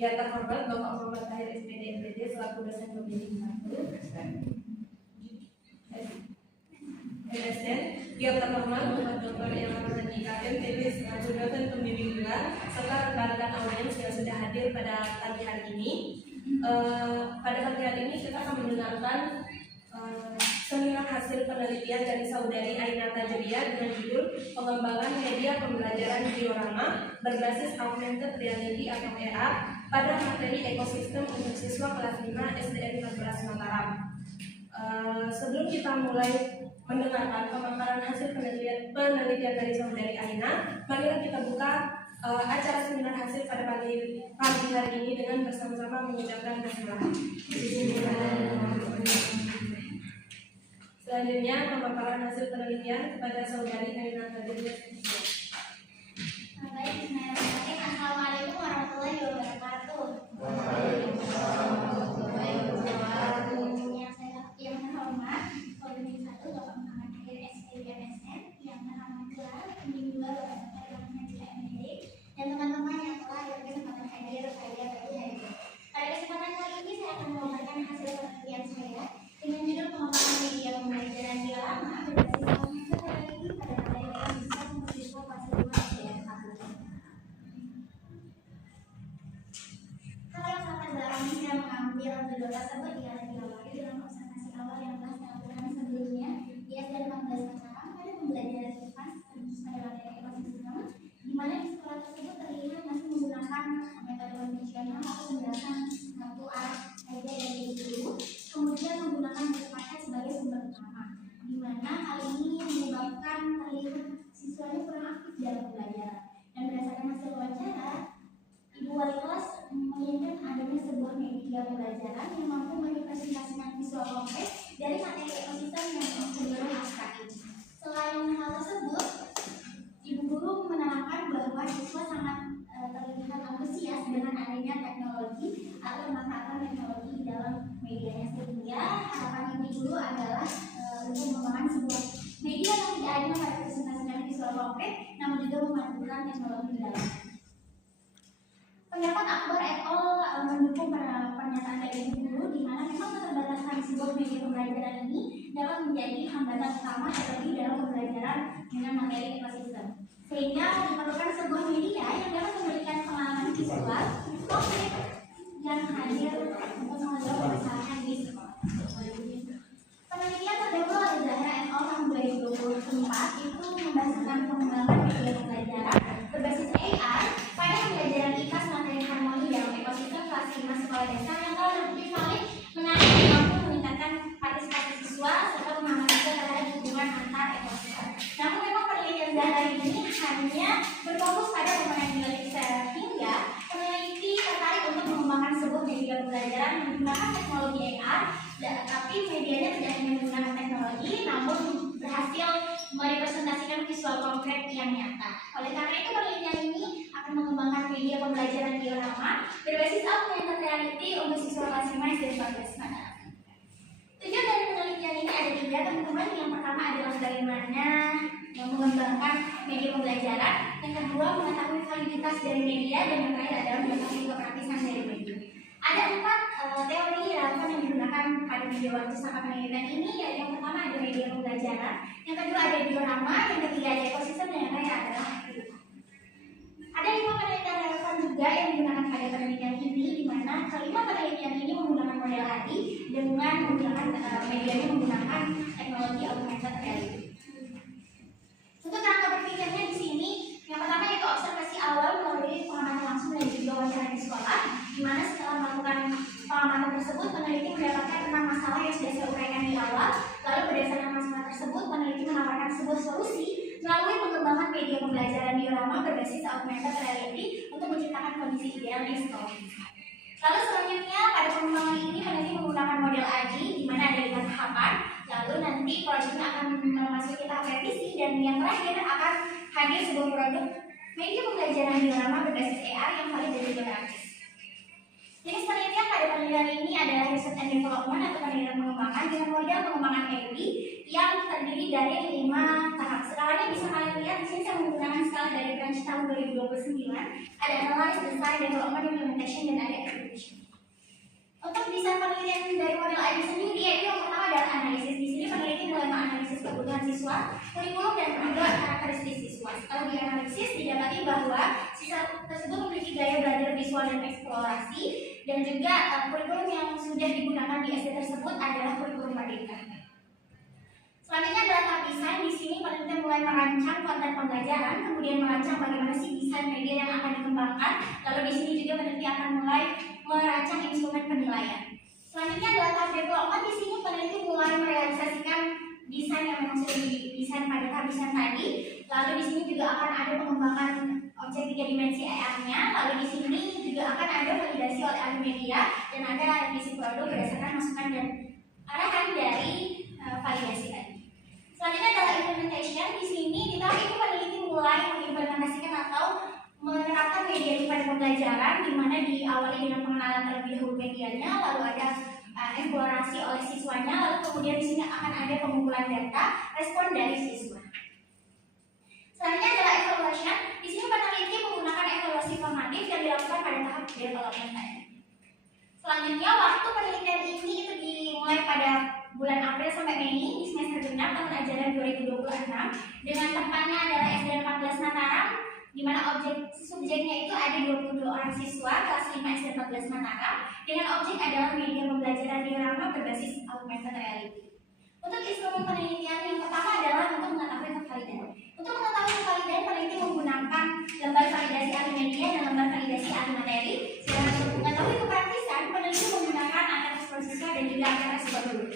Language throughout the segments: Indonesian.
Yang terhormat Bapak Muhammad Tahir SPD MPD selaku dosen pembimbing 1. MSN. Yang terhormat Bapak Dr. Yang Rahmanika MPD selaku dosen pembimbing 2 serta rekan-rekan audiens yang sudah hadir pada pagi hari ini. Pada pagi hari ini kita akan mendengarkan seminar hasil penelitian dari saudari Aina Tajriah dengan judul Pengembangan Media Pembelajaran Diorama berbasis Augmented Reality atau AR pada materi ekosistem untuk siswa kelas 5 SDN 14 Mataram. Sebelum kita mulai mendengarkan pemaparan hasil penelitian dari saudari Aina, marilah kita buka acara seminar hasil pada pagi hari ini dengan bersama-sama mengucapkan basmalah. Selanjutnya pemaparan hasil penelitian kepada saudari Aina Tajriah. Baik, bismillahirrahmanirrahim. Assalamualaikum warahmatullahi wabarakatuh. Yang terhormat pembimbing 1 Bapak Muhammad Tahir SPD MSN, yang terhormat pembimbing 2 Bapak Dr. Rahmatika MPD, dan teman-teman yang telah berkesempatan hadir pada pagi hari ini. Pada kesempatan kali ini saya akan memaparkan hasil penelitian saya dengan judul Pengembangan Media Pembelajaran Diorama berbasis Augmented Reality pada materi ekosistem untuk siswa kelas 5 SDN 1. Hal yang sangat dalam saya mengambil judul tersebut ialah diawali dengan observasi awal yang telah saya lakukan sebelumnya di SDN 14 Mataram pada pembelajaran IPAS pada materi ekosistem, di mana di sekolah tersebut terlihat masih menggunakan metode konvensional atau penjelasan satu arah saja dari guru, kemudian menggunakan buku paket sebagai sumber utama, di mana hal ini menyebabkan terlihat siswanya kurang aktif dalam belajar. Dan berdasarkan hasil wawancara, Ibu Wali kelas menginginkan adanya sebuah media pembelajaran yang mampu merepresentasikan visual kompleks dari materi ekosistem yang cenderung abstrak ini. Selain hal tersebut, Ibu Guru menerangkan bahwa siswa sangat terlihat antusias dengan adanya teknologi atau pemanfaatan teknologi di dalam medianya, sehingga harapan Ibu Guru adalah untuk mengembangkan sebuah media yang tidak hanya merepresentasikan visual kompleks, namun juga memadukan teknologi di dalamnya. Pendapat Akbar et al. Mendukung pernyataan dari Ibu Guru, di mana memang keterbatasan sebuah media pembelajaran ini dapat menjadi hambatan utama terlebih dalam pembelajaran dengan materi ekosistem, sehingga diperlukan sebuah media yang dapat memberikan pengalaman visual konkret yang hadir untuk menjawab permasalahan di sekolah. Penelitian terdahulu oleh Zahra et al. Tahun 2024 itu membahas tentang pengembangan media pembelajaran berbasis AR pada pembelajaran IPAS materi harmoni dalam ekosistem kelas 5 sekolah dasar yang telah terbukti valid, menarik dan mampu meningkatkan partisipasi siswa serta pemahaman juga terhadap hubungan antar ekosistem. Namun memang penelitian Zahra ini hanya berfokus pada komponen biotik, sehingga peneliti tertarik untuk mengembangkan sebuah media pembelajaran menggunakan teknologi AR, tapi medianya tidak hanya menggunakan teknologi, namun berhasil merepresentasikan visual konkret yang nyata. Oleh karena itu, penelitian ini akan mengembangkan media pembelajaran diorama berbasis augmented reality untuk siswa kelas 5 SD 14 Mataram. Tujuan dari penelitian ini ada 3, teman-teman. Yang pertama adalah bagaimana mengembangkan media pembelajaran, yang kedua mengetahui validitas dari media, dan yang terakhir adalah mengetahui kepraktisan dari media. Ada 4 teori relevan yang digunakan pada media waktu sama penelitian ini, yaitu yang pertama ada media pembelajaran, yang kedua ada diorama, yang ketiga ada ekosistem, dan yang terakhir adalah aktivitas. Ada 5 penelitian relevan juga yang digunakan pada penelitian ini, di mana kelima penelitian ini menggunakan model ADI dengan menggunakan medianya menggunakan teknologi augmented reality. Untuk kerangka berpikirnya di sini, yang pertama yaitu observasi awal melalui pengamatan langsung dan juga wawancara di sekolah, di mana setelah melakukan pengamatan tersebut, peneliti mendapatkan 6 masalah yang sudah saya uraikan di awal. Lalu berdasarkan masalah tersebut, peneliti menawarkan sebuah solusi melalui pengembangan media pembelajaran diorama berbasis augmented reality untuk menciptakan kondisi ideal di sekolah. Lalu selanjutnya pada pengembangan ini peneliti menggunakan model AGI, di mana ada 5 tahapan. Lalu nanti proyeknya akan memasuki tahap revisi, dan yang terakhir akan hadir sebuah produk media pembelajaran diorama berbasis AR yang valid dan juga praktis. Jenis penelitian pada penelitian ini adalah research and development atau penelitian pengembangan dengan model pengembangan EUI yang terdiri dari 5 tahap. Skalanya bisa kalian lihat di sini saya menggunakan skala misalnya dari branch tahun 2029, ada analysis, design, development, implementation, dan ada execution. Untuk desain penelitian dari model ID sendiri, yaitu yang pertama adalah analisis. Di sini peneliti mulai menganalisis kebutuhan siswa, kurikulum, dan juga karakteristik siswa. Setelah dianalisis, didapati bahwa siswa tersebut memiliki gaya belajar visual dan eksplorasi, dan juga kurikulum yang sudah digunakan di SD tersebut adalah kurikulum merdeka. Selanjutnya adalah tahap desain. Di sini peneliti mulai merancang konten pembelajaran, kemudian merancang bagaimana sih desain media yang akan dikembangkan. Lalu di sini juga peneliti akan mulai merancang instrumen penilaian. Selanjutnya adalah tahap development. Di sini peneliti mulai merealisasikan desain yang memang sudah didesain pada tahap desain tadi. Lalu di sini juga akan ada pengembangan objek 3 dimensi AR-nya. Lalu di sini juga akan ada validasi oleh ahli media dan ada revisi produk berdasarkan masukan dan arahan dari validasi tadi. Selanjutnya adalah implementation. Di sini di tahap ini peneliti mulai mengimplementasikan atau menerapkan media pada pembelajaran, di mana diawali dengan pengenalan terlebih dahulu medianya, lalu ada eksplorasi oleh siswanya, lalu kemudian di sini akan ada pengumpulan data respon dari siswa. Selanjutnya adalah evaluation. Di sini peneliti menggunakan evaluasi formatif yang dilakukan pada tahap development tadi. Selanjutnya waktu penelitian ini itu dimulai pada bulan April sampai Mei di semester genap tahun ajaran 2026 dengan tempatnya adalah SD 14 Mataram, di mana subjeknya itu ada 22 orang siswa kelas 5 SD 14 Mataram dengan objek adalah media pembelajaran diorama berbasis augmented reality. Untuk instrumen penelitian yang pertama adalah untuk mengetahui kevalidan. Untuk mengetahui kevalidan, peneliti menggunakan lembar validasi ahli media dan lembar validasi ahli materi. Sedangkan untuk mengetahui kepraktisan, peneliti menggunakan angka respon siswa dan juga angka respon guru.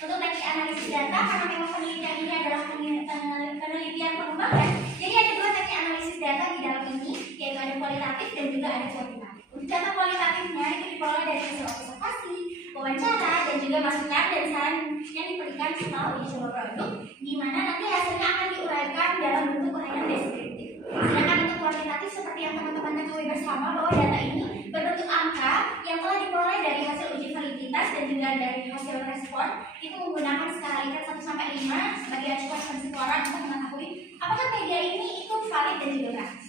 Untuk teknik analisis data, karena memang penelitian ini adalah penelitian pengembangan, jadi ada dua teknik analisis data di dalam ini, yaitu ada kualitatif dan juga ada kuantitatif. Untuk data kualitatifnya itu diperoleh dari hasil observasi, wawancara, dan juga masukan dan saran yang diberikan setelah uji coba produk, di mana nanti hasilnya akan diuraikan dalam bentuk uraian deskriptif. Sedangkan untuk kuantitatif seperti yang teman-teman ketahui bersama bahwa data ini berbentuk angka yang telah diperoleh dari hasil uji validitas dan juga dari hasil respon, itu menggunakan skala Likert 1 sampai 5 sebagai acuan penentuan untuk mengetahui apakah media ini itu valid dan juga praktis.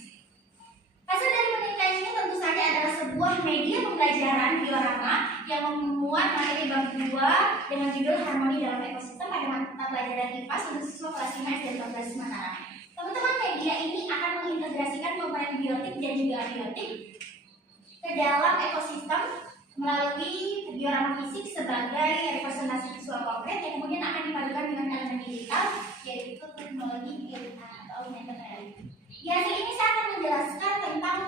Hasil dari penelitian ini tentu saja adalah sebuah media pembelajaran diorama yang memuat materi bab 2 dengan judul harmoni dalam ekosistem pada mata pelajaran IPA untuk siswa kelas 5 SD 12 Mataram. Teman-teman, media ini akan mengintegrasikan komponen biotik dan juga abiotik ke dalam ekosistem melalui diorama fisik sebagai representasi visual konkret yang kemudian akan dipadukan dengan elemen digital, yaitu teknologi atau augmented reality. Di hasil ini saya akan menjelaskan tentang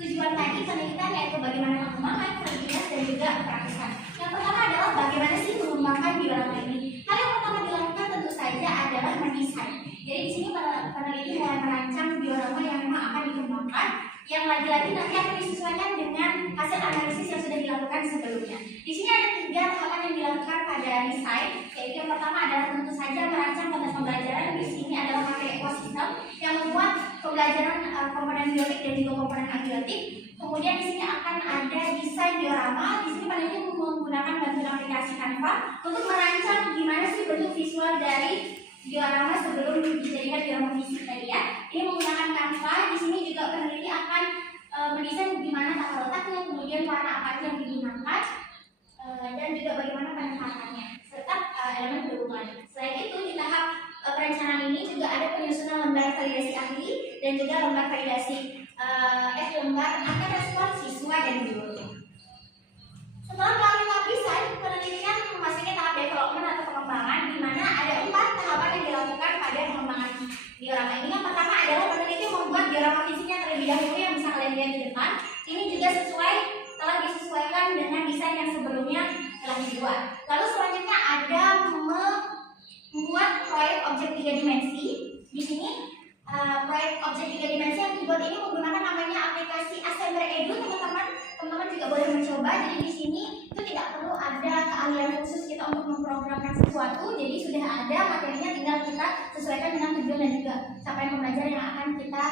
tujuan tadi penelitian, yaitu bagaimana pengembangan, kreativitas, dan juga praktisan. Yang pertama adalah bagaimana sih mengembangkan diorama ini. Hal yang pertama dilakukan tentu saja adalah mendesain. Jadi di sini peneliti mulai merancang diorama yang memang akan dikembangkan, yang lagi-lagi nanti akan disesuaikan dengan hasil analisis yang sudah dilakukan sebelumnya. Di sini ada 3 tahapan yang dilakukan pada desain, yaitu yang pertama adalah tentu saja merancang konten pembelajaran. Di sini adalah pakai ekosistem yang membuat pembelajaran komponen biotik dan juga komponen abiotik. Kemudian di sini akan ada desain diorama. Di sini peneliti menggunakan bantuan aplikasi Canva untuk merancang gimana sih bentuk visual dari diorama sebelum dijadikan diorama fisik tadi ya. Ini menggunakan Canva. Di sini juga peneliti akan mendesain gimana tata letaknya, kemudian warna apa yang digunakan, dan juga bagaimana penempatannya serta elemen berhubungan. Selain itu di tahap perencanaan ini juga ada penyusunan lembar validasi ahli dan juga lembar validasi lembar akan respon siswa dan guru. Setelah melalui tahap desain, penelitian memasuki tahap development atau pengembangan, di mana ada 4 tahapan yang dilakukan pada pengembangan diorama ini. Yang pertama adalah peneliti membuat diorama fisiknya terlebih dahulu yang bisa kalian lihat di depan. Ini juga telah disesuaikan dengan desain yang sebelumnya telah dibuat. Lalu selanjutnya ada membuat proyek objek 3 dimensi. Di sini proyek objek 3 dimensi yang dibuat ini menggunakan namanya aplikasi Assembler Edu. Teman-teman juga boleh mencoba. Jadi di sini itu tidak perlu ada keahlian khusus kita untuk memprogramkan sesuatu. Jadi sudah ada materinya, tinggal kita sesuaikan dengan tujuan dan juga capaian pembelajaran yang akan kita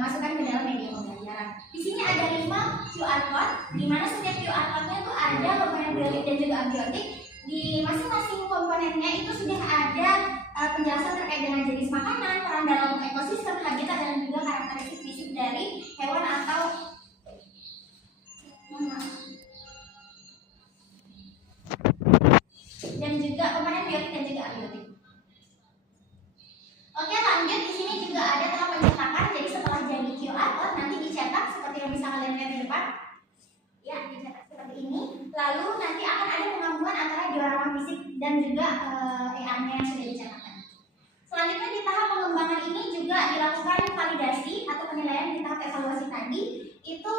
masukkan ke dalam media pembelajaran. Di sini ada 5 QR code, di mana setiap QR code-nya itu ada komponen biotik dan juga abiotik. Di masing-masing komponennya itu sudah ada penjelasan terkait dengan jenis makanan, peran dalam ekosistem, habitat, dan juga karakteristik fisik dari hewan atau dan juga komponen biotik dan juga abiotik. Oke, lanjut. Di sini juga ada tahap pencetakan. Jadi setelah jadi QR code nanti dicetak seperti yang bisa kalian lihat di depan. Ya, dicetak seperti ini. Lalu nanti akan ada penggabungan antara diorama fisik dan juga EA-nya yang sudah dicetakkan. Selanjutnya di tahap pengembangan ini juga dilakukan validasi atau penilaian di tahap evaluasi tadi. Itu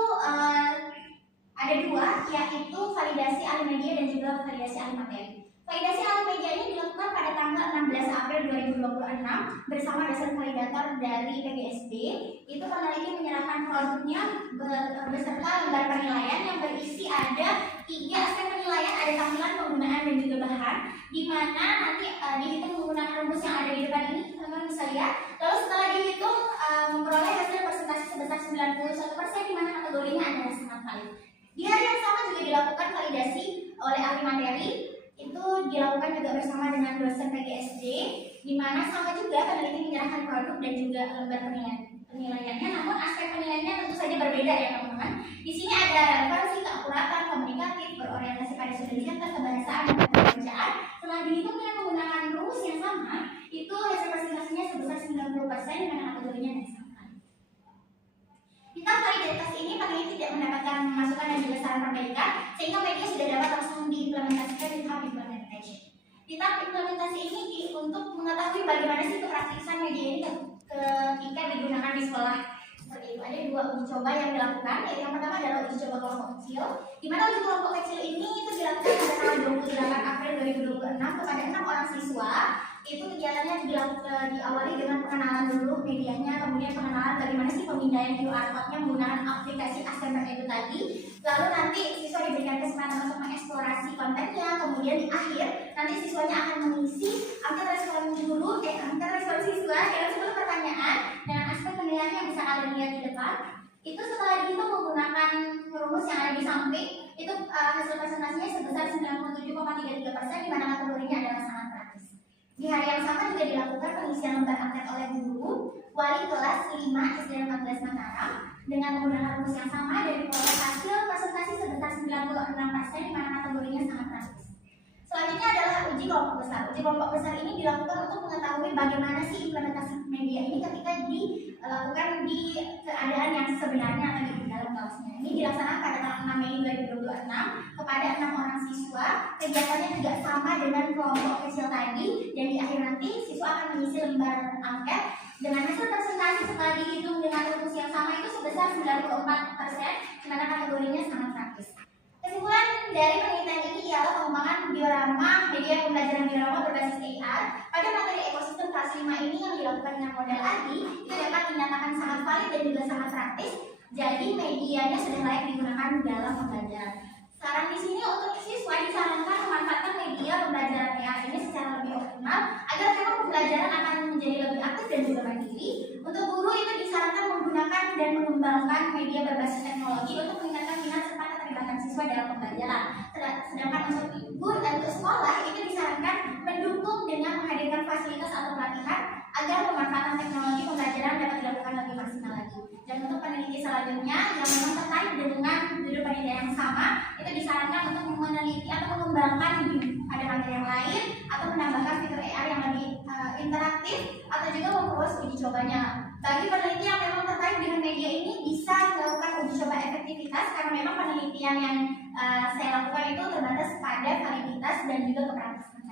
ada dua, yaitu validasi ahli media dan juga validasi ahli materi. Validasi ahli media ini dilakukan pada tanggal 16 April 2026 bersama dosen validator dari PGSD. Itu peneliti menyerahkan produknya beserta lembar penilaian yang berisi ada 3 aspek penilaian, ada tampilan, penggunaan, dan juga bahan, di mana nanti dihitung menggunakan rumus yang ada di depan ini, teman-teman bisa lihat. Lalu setelah dihitung memperoleh hasil persentase sebesar 91%, di mana kategorinya adalah sangat valid. Di hari yang sama juga dilakukan validasi oleh ahli materi. Itu dilakukan juga bersama dengan dosen PGSD, di mana sama juga peneliti menyerahkan produk dan juga lembar penilaiannya. Namun aspek penilaiannya tentu saja berbeda ya teman-teman. Di sini ada relevansi, keakuratan, komunikatif, berorientasi pada sudut center, kebahasaan, dan pembacaan. Setelah dihitung dengan menggunakan rumus yang sama, itu hasil presentasinya sebesar 90% dengan kategorinya yang sama. Di tahap validitas ini peneliti tidak mendapatkan masukan dan juga saran perbaikan, sehingga media sudah dapat langsung diimplementasikan di tahap implementation. Di tahap implementasi ini untuk mengetahui bagaimana sih kepraktisan media ini ketika digunakan di sekolah. Seperti itu, ada 2 uji coba yang dilakukan. Yang pertama adalah uji coba kelompok kecil, di mana uji kelompok kecil ini itu dilakukan pada tanggal 28 April 2026 kepada 6 orang siswa. Itu kegiatannya diawali dengan pengenalan dulu medianya, kemudian pengenalan bagaimana sih pemindaian QR code-nya menggunakan aplikasi Astemper itu tadi. Lalu nanti siswa diberikan kesempatan untuk mengeksplorasi kontennya, kemudian di akhir nanti siswanya akan mengisi angka respon siswa dengan 10 pertanyaan dengan aspek penilaian yang bisa kalian lihat di depan. Itu setelah dihitung menggunakan rumus yang ada di samping, itu hasil presentasinya sebesar 97,33%, di mana kategorinya adalah sangat praktis. Di hari yang sama juga dilakukan pengisian lembar angket oleh guru wali kelas 5 SD 14 Mataram dengan menggunakan rumus yang sama dan diperoleh hasil presentasi sebesar 96%, di mana kategorinya sangat praktis. Selanjutnya adalah uji kelompok besar. Uji kelompok besar ini dilakukan untuk mengetahui bagaimana sih implementasi media ini ketika dilakukan di keadaan yang sebenarnya atau di dalam kelasnya. Ini dilaksanakan pada tanggal 6 Mei 2026 kepada 6 orang siswa. Kegiatannya juga sama dengan kelompok kecil tadi, dan di akhir nanti siswa akan mengisi lembar angket dengan hasil presentasi setelah dihitung dengan rumus yang sama itu sebesar 94%, di mana kategorinya sangat praktis. Kesimpulan dari penelitian ini ialah pengembangan diorama, media pembelajaran diorama berbasis AR pada materi ekosistem kelas 5 ini yang dilakukan dengan model ADI itu dapat dinyatakan sangat valid dan juga sangat praktis. Jadi medianya sudah layak digunakan dalam pembelajaran. Saran di sini untuk siswa disarankan memanfaatkan media pembelajaran AR ini secara lebih optimal agar memang pembelajaran akan menjadi lebih aktif dan juga mandiri. Untuk guru itu disarankan menggunakan dan mengembangkan media berbasis teknologi untuk meningkatkan minat serta keterlibatan siswa dalam pembelajaran. Sedangkan untuk guru dan untuk sekolah itu disarankan mendukung dengan menghadirkan fasilitas atau pelatihan agar pemanfaatan teknologi pembelajaran dapat dilakukan lebih maksimal lagi. Dan untuk peneliti selanjutnya yang memang tertarik dengan judul penelitian yang sama, itu disarankan untuk meneliti atau mengembangkan pada materi yang lain atau menambahkan fitur AR yang lebih interaktif atau juga memperluas uji cobanya. Bagi peneliti yang memang tertarik dengan media ini bisa melakukan uji coba efektivitas karena memang penelitian yang saya lakukan itu terbatas pada validitas dan juga kepraktisan.